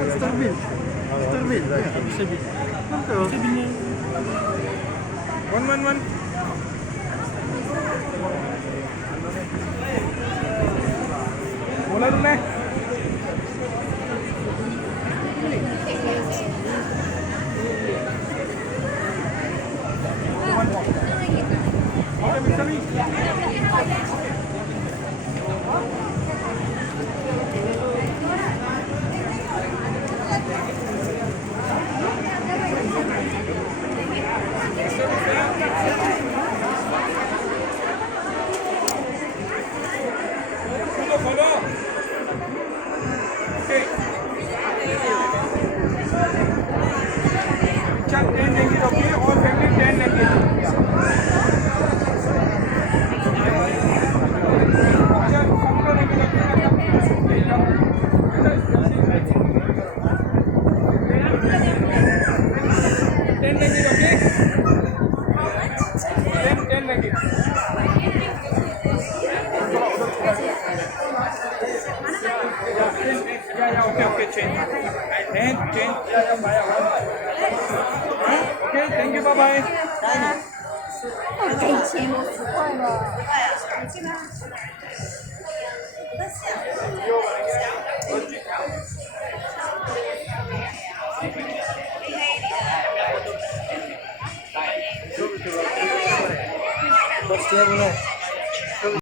Stabil. Stabil. Stabil. Betul. One. बोला तुमने Okay, change. Okay, thank you, bye bye. 我给钱我不会了。Bos dia boleh.